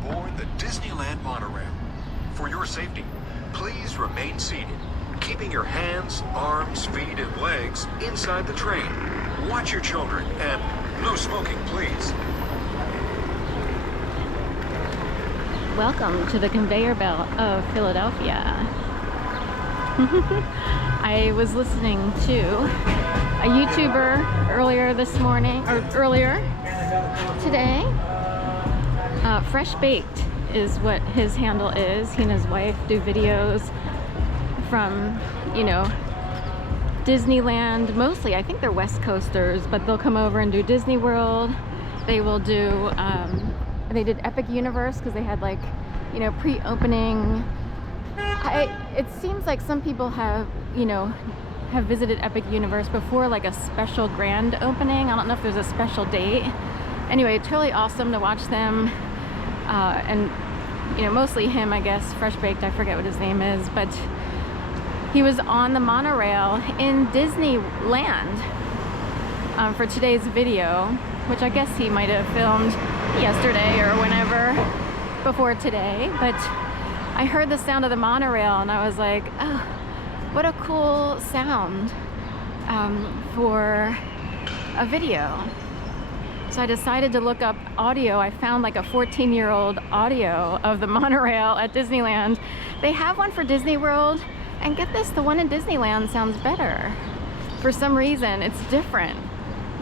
aboard the Disneyland Monorail. For your safety, please remain seated, keeping your hands, arms, feet, and legs inside the train. Watch your children, and no smoking, please. Welcome to the conveyor belt of Philadelphia. I was listening to a YouTuber earlier today. Fresh Baked is what his handle is. He and his wife do videos from, Disneyland. Mostly, I think they're West Coasters, but they'll come over and do Disney World. They will do, they did Epic Universe because they had pre-opening. It seems like some people have visited Epic Universe before, like a special grand opening. I don't know if there's a special date. Anyway, it's really awesome to watch them. And mostly him, I guess. Fresh Baked, I forget what his name is, but he was on the monorail in Disneyland for today's video, which I guess he might have filmed yesterday or whenever before today. But I heard the sound of the monorail and I was like, oh, what a cool sound for a video. So I decided to look up audio. I found like a 14-year-old audio of the monorail at Disneyland. They have one for Disney World, and get this, the one in Disneyland sounds better. For some reason, it's different.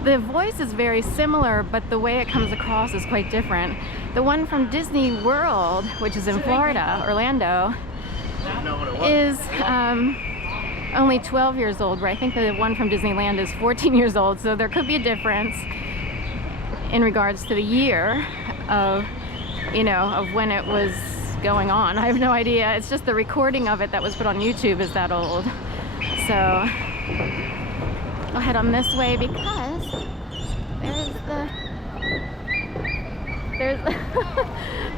The voice is very similar, but the way it comes across is quite different. The one from Disney World, which is in Florida, Orlando, is only 12 years old, where I think the one from Disneyland is 14 years old, so there could be a difference in regards to the year of when it was going on. I have no idea. It's just the recording of it that was put on YouTube is that old. So I'll head on this way because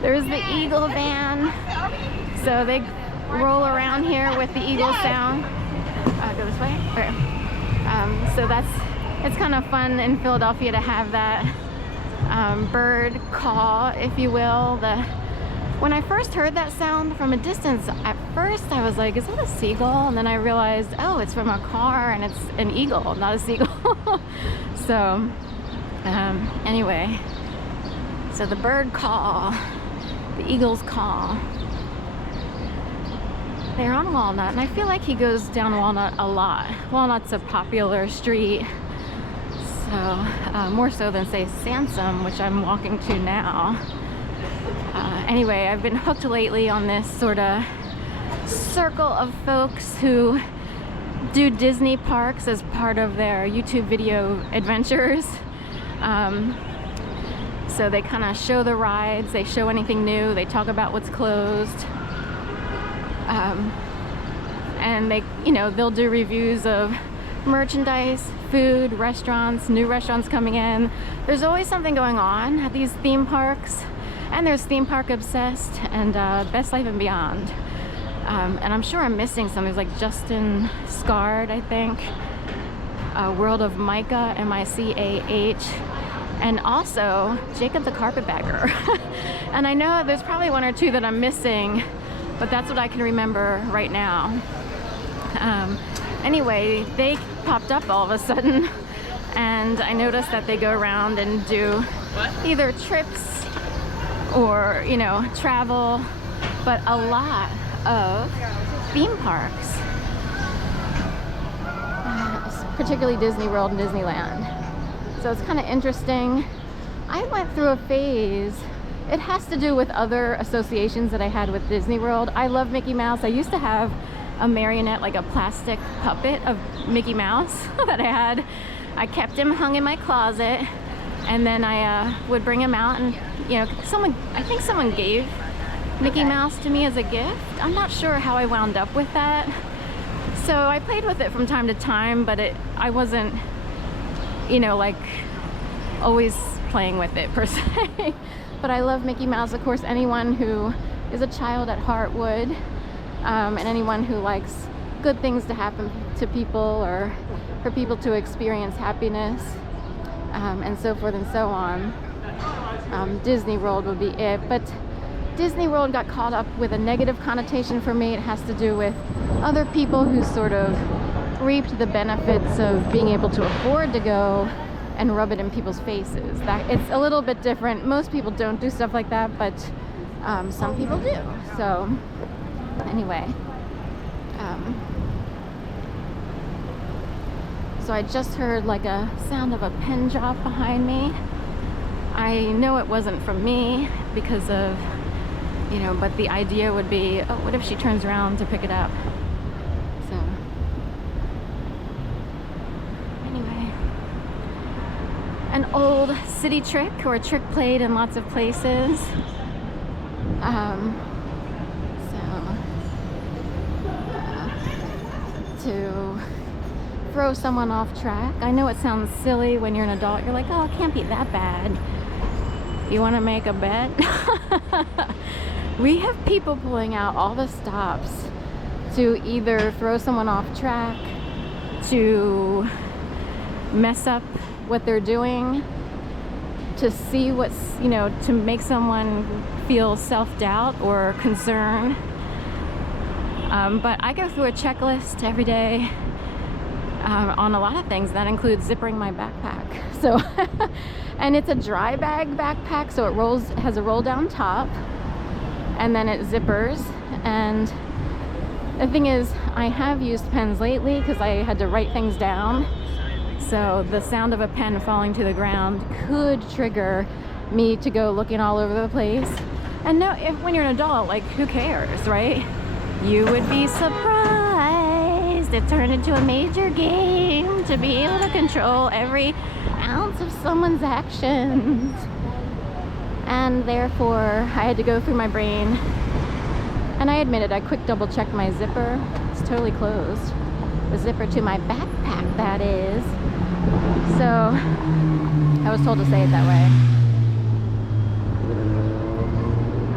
there's the Eagle van. So they roll around here with the Eagle sound. Go this way. Okay. So it's kind of fun in Philadelphia to have that bird call, if you will. When I first heard that sound from a distance, at first I was like, is that a seagull? And then I realized, oh, it's from a car and it's an eagle, not a seagull. So anyway, so the bird call, the eagle's call. They're on Walnut, and I feel like he goes down Walnut a lot. Walnut's a popular street. So, more so than, say, Sansom, which I'm walking to now. Anyway, I've been hooked lately on this sort of circle of folks who do Disney parks as part of their YouTube video adventures. So they kind of show the rides, they show anything new, they talk about what's closed. And they, they'll do reviews of merchandise, food, restaurants, new restaurants coming in. There's always something going on at these theme parks, and there's Theme Park Obsessed and Best Life and Beyond. And I'm sure I'm missing some. There's like Justin Scarred, I think, World of Micah, M-I-C-A-H, and also Jacob the Carpetbagger. And I know there's probably one or two that I'm missing, but that's what I can remember right now. Anyway, they popped up all of a sudden, and I noticed that they go around and do either trips or, travel, but a lot of theme parks, particularly Disney World and Disneyland. So it's kind of interesting. I went through a phase. It has to do with other associations that I had with Disney World. I love Mickey Mouse. I used to have a marionette, like a plastic puppet of Mickey Mouse that I had. I kept him hung in my closet, and then I would bring him out, and I think someone gave Mickey Mouse to me as a gift. I'm not sure how I wound up with that. So I played with it from time to time, but I wasn't, like always playing with it per se. But I love Mickey Mouse. Of course, anyone who is a child at heart would. And anyone who likes good things to happen to people, or for people to experience happiness, and so forth and so on. Disney World would be it. But Disney World got caught up with a negative connotation for me. It has to do with other people who sort of reaped the benefits of being able to afford to go and rub it in people's faces. That it's a little bit different. Most people don't do stuff like that, but some people do. So anyway, so I just heard like a sound of a pin drop behind me. I know it wasn't from me because of, you know, but the idea would be, oh, what if she turns around to pick it up? So anyway, an old city trick, or a trick played in lots of places. To throw someone off track. I know it sounds silly when you're an adult. You're like, oh, it can't be that bad. You want to make a bet? We have people pulling out all the stops to either throw someone off track, to mess up what they're doing, to see what's, you know, to make someone feel self-doubt or concern. But I go through a checklist every day on a lot of things. That includes zippering my backpack. So, and it's a dry bag backpack, so it has a roll down top, and then it zippers. And the thing is, I have used pens lately because I had to write things down. So the sound of a pen falling to the ground could trigger me to go looking all over the place. And no, when you're an adult, like, who cares, right? You would be surprised. It turned into a major game to be able to control every ounce of someone's actions. And therefore, I had to go through my brain. And I admit it, I quick double checked my zipper. It's totally closed. The zipper to my backpack, that is. So, I was told to say it that way.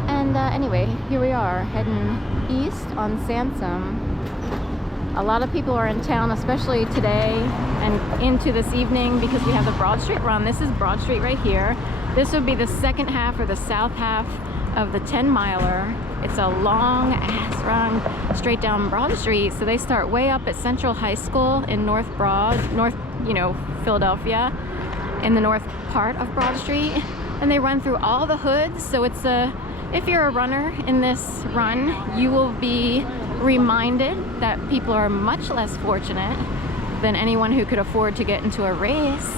And anyway, here we are, heading east on Sansom. A lot of people are in town, especially today and into this evening, because we have the Broad Street Run. This is Broad Street right here. This would be the second half or the south half of the 10-miler. It's a long ass run straight down Broad Street. So they start way up at Central High School in North, you know, Philadelphia, in the north part of Broad Street. And they run through all the hoods. So it's if you're a runner in this run, you will be reminded that people are much less fortunate than anyone who could afford to get into a race,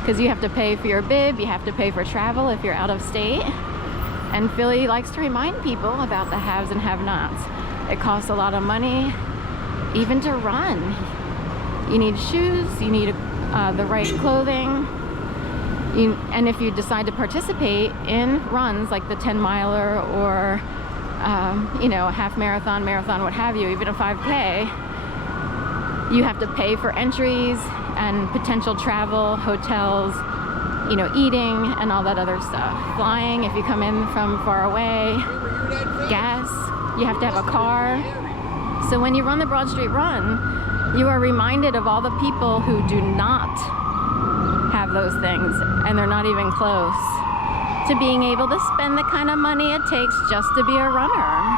because you have to pay for your bib, you have to pay for travel if you're out of state. And Philly likes to remind people about the haves and have-nots. It costs a lot of money even to run. You need shoes, you need the right clothing. And if you decide to participate in runs like the 10-miler or you know, a half marathon, what have you, even a 5K, you have to pay for entries and potential travel, hotels, you know, eating and all that other stuff. Flying, if you come in from far away, gas, you have to have a car. So when you run the Broad Street Run, you are reminded of all the people who do not have those things, and they're not even close to being able to spend the kind of money it takes just to be a runner.